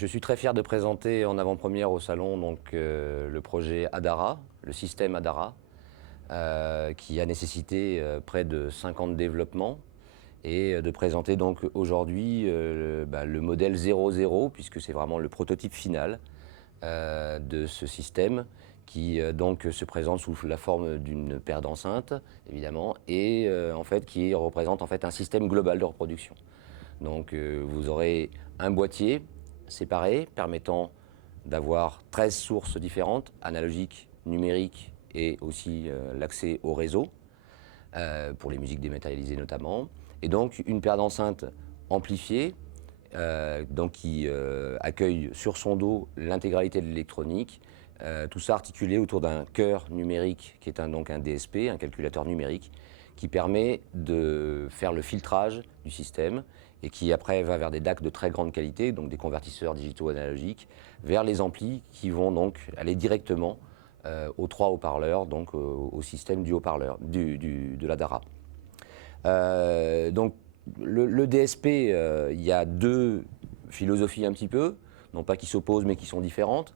Je suis très fier de présenter en avant-première au salon le projet Adara, le système Adara, qui a nécessité près de 5 ans de développement et de présenter donc aujourd'hui le modèle 0.0 puisque c'est vraiment le prototype final de ce système qui donc se présente sous la forme d'une paire d'enceintes évidemment et en fait qui représente en fait un système global de reproduction. Donc vous aurez un boîtier séparé permettant d'avoir 13 sources différentes, analogiques, numériques et aussi l'accès au réseau, pour les musiques dématérialisées notamment. Et donc une paire d'enceintes amplifiées, qui accueille sur son dos l'intégralité de l'électronique, tout ça articulé autour d'un cœur numérique qui est donc un DSP, un calculateur numérique, qui permet de faire le filtrage du système et qui après va vers des DAC de très grande qualité, donc des convertisseurs digitaux analogiques, vers les amplis qui vont donc aller directement aux 3 haut-parleurs, donc au système du haut-parleur, de la DARA. Donc le DSP, il y a 2 philosophies un petit peu, non pas qui s'opposent mais qui sont différentes.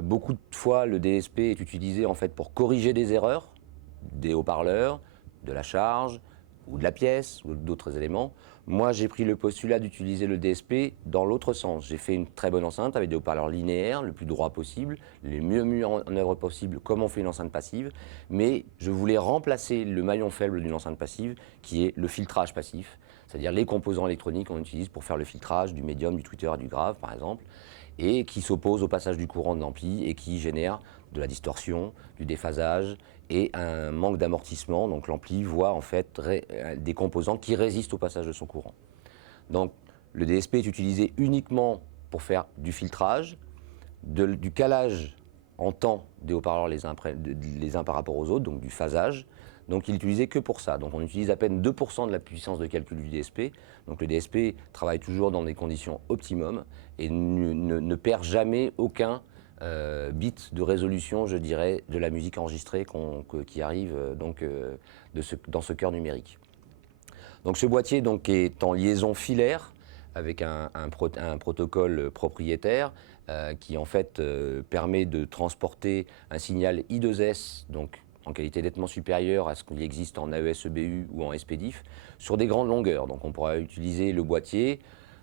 Beaucoup de fois le DSP est utilisé en fait pour corriger des erreurs, des haut-parleurs, de la charge ou de la pièce ou d'autres éléments. Moi j'ai pris le postulat d'utiliser le DSP dans l'autre sens. J'ai fait une très bonne enceinte avec des haut-parleurs linéaires, le plus droit possible, les mieux mis en œuvre possible comme on fait une enceinte passive, mais je voulais remplacer le maillon faible d'une enceinte passive qui est le filtrage passif, c'est-à-dire les composants électroniques qu'on utilise pour faire le filtrage du médium, du tweeter et du grave par exemple, et qui s'oppose au passage du courant de l'ampli et qui génère de la distorsion, du déphasage et un manque d'amortissement. Donc l'ampli voit en fait des composants qui résistent au passage de son courant. Donc le DSP est utilisé uniquement pour faire du filtrage, du calage en temps des haut-parleurs les uns par rapport aux autres, donc du phasage. Donc il est utilisé que pour ça. Donc on utilise à peine 2% de la puissance de calcul du DSP. Donc le DSP travaille toujours dans des conditions optimum et ne perd jamais aucun bit de résolution, je dirais, de la musique enregistrée qui arrive dans ce cœur numérique. Donc ce boîtier donc, est en liaison filaire avec un protocole propriétaire qui en fait permet de transporter un signal I2S, donc en qualité nettement supérieure à ce qui existe en AES-EBU ou en SPDIF, sur des grandes longueurs. Donc on pourra utiliser le boîtier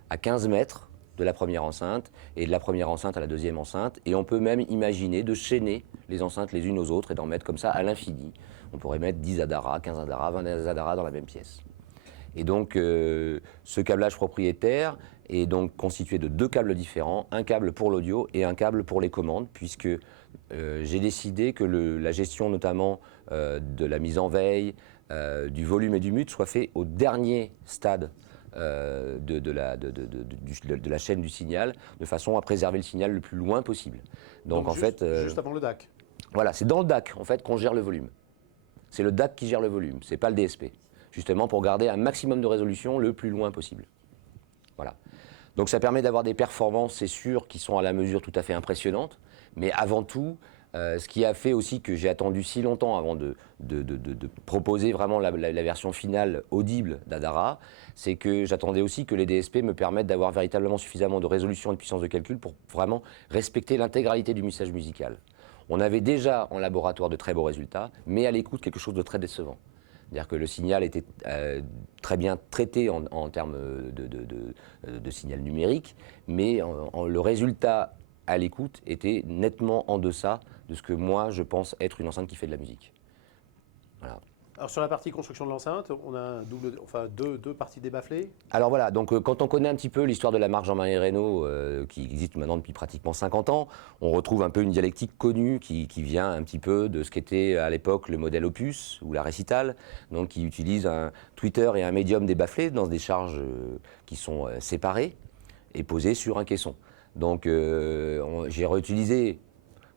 à 15 mètres de la première enceinte et de la première enceinte à la deuxième enceinte. Et on peut même imaginer de chaîner les enceintes les unes aux autres et d'en mettre comme ça à l'infini. On pourrait mettre 10 Adara, 15 Adara, 20 Adara dans la même pièce. Et donc ce câblage propriétaire est donc constitué de 2 câbles différents, un câble pour l'audio et un câble pour les commandes, puisque j'ai décidé que la gestion notamment de la mise en veille, du volume et du mute soit fait au dernier stade de la chaîne du signal, de façon à préserver le signal le plus loin possible. Donc en fait, juste avant le DAC. Voilà, c'est dans le DAC en fait qu'on gère le volume. C'est le DAC qui gère le volume, c'est pas le DSP. Justement pour garder un maximum de résolution le plus loin possible. Voilà. Donc ça permet d'avoir des performances, c'est sûr, qui sont à la mesure tout à fait impressionnantes, mais avant tout, ce qui a fait aussi que j'ai attendu si longtemps avant de proposer vraiment la version finale audible d'Adara, c'est que j'attendais aussi que les DSP me permettent d'avoir véritablement suffisamment de résolution et de puissance de calcul pour vraiment respecter l'intégralité du message musical. On avait déjà en laboratoire de très beaux résultats, mais à l'écoute quelque chose de très décevant. C'est-à-dire que le signal était très bien traité en termes de signal numérique, mais le résultat à l'écoute était nettement en deçà de ce que moi je pense être une enceinte qui fait de la musique. Voilà. Alors sur la partie construction de l'enceinte, on a deux parties débafflées. Alors voilà, donc quand on connaît un petit peu l'histoire de la marque Jean-Marie Reynaud, qui existe maintenant depuis pratiquement 50 ans, on retrouve un peu une dialectique connue qui vient un petit peu de ce qu'était à l'époque le modèle Opus ou la Récitale, donc qui utilise un tweeter et un médium débafflé dans des charges qui sont séparées et posées sur un caisson. Donc j'ai réutilisé.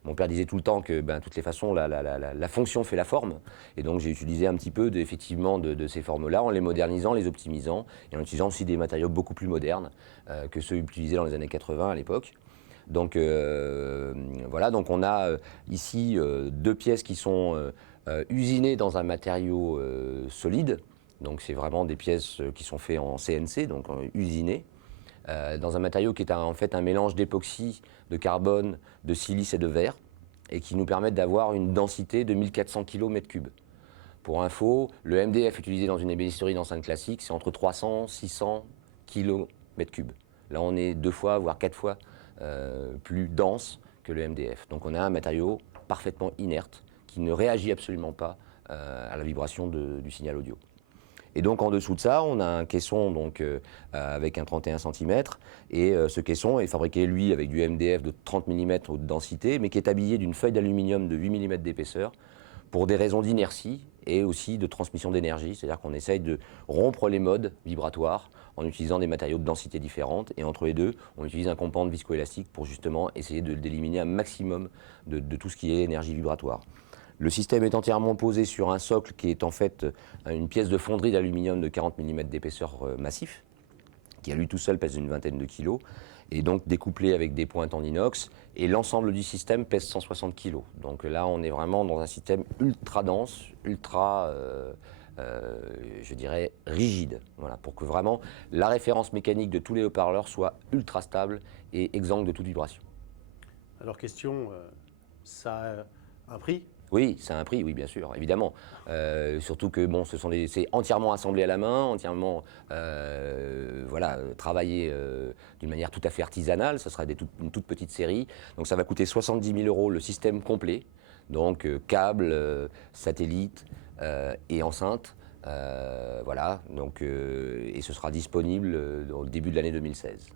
Mon père disait tout le temps que, de toutes les façons, la fonction fait la forme. Et donc, j'ai utilisé un petit peu, effectivement, de ces formes-là, en les modernisant, les optimisant, et en utilisant aussi des matériaux beaucoup plus modernes que ceux utilisés dans les années 80 à l'époque. Donc, voilà, donc on a ici 2 pièces qui sont usinées dans un matériau solide. Donc, c'est vraiment des pièces qui sont faites en CNC, donc usinées. dans un matériau qui est en fait un mélange d'époxy, de carbone, de silice et de verre, et qui nous permettent d'avoir une densité de 1400 kg/m3. Pour info, le MDF utilisé dans une ébénisterie d'enceinte classique, c'est entre 300 et 600 kg/m3. Là, on est 2 fois, voire 4 fois plus dense que le MDF. Donc on a un matériau parfaitement inerte qui ne réagit absolument pas à la vibration du signal audio. Et donc en dessous de ça, on a un caisson donc, avec un 31 cm. Et ce caisson est fabriqué, lui, avec du MDF de 30 mm haute densité, mais qui est habillé d'une feuille d'aluminium de 8 mm d'épaisseur pour des raisons d'inertie et aussi de transmission d'énergie. C'est-à-dire qu'on essaye de rompre les modes vibratoires en utilisant des matériaux de densité différentes. Et entre les deux, on utilise un compante viscoélastique pour justement essayer d'éliminer un maximum de tout ce qui est énergie vibratoire. Le système est entièrement posé sur un socle qui est en fait une pièce de fonderie d'aluminium de 40 mm d'épaisseur massif, qui à lui tout seul pèse une vingtaine de kilos, et donc découplé avec des pointes en inox, et l'ensemble du système pèse 160 kilos. Donc là, on est vraiment dans un système ultra dense, ultra, je dirais, rigide, voilà, pour que vraiment la référence mécanique de tous les haut-parleurs soit ultra stable et exempte de toute vibration. Alors question, ça a un prix? Oui, c'est un prix, oui, bien sûr, évidemment. Surtout que bon, c'est entièrement assemblé à la main, entièrement voilà, travaillé d'une manière tout à fait artisanale. Ce sera une toute petite série. Donc ça va coûter 70 000 € le système complet. Donc câble, satellite et enceinte. Voilà. Donc, et ce sera disponible au début de l'année 2016.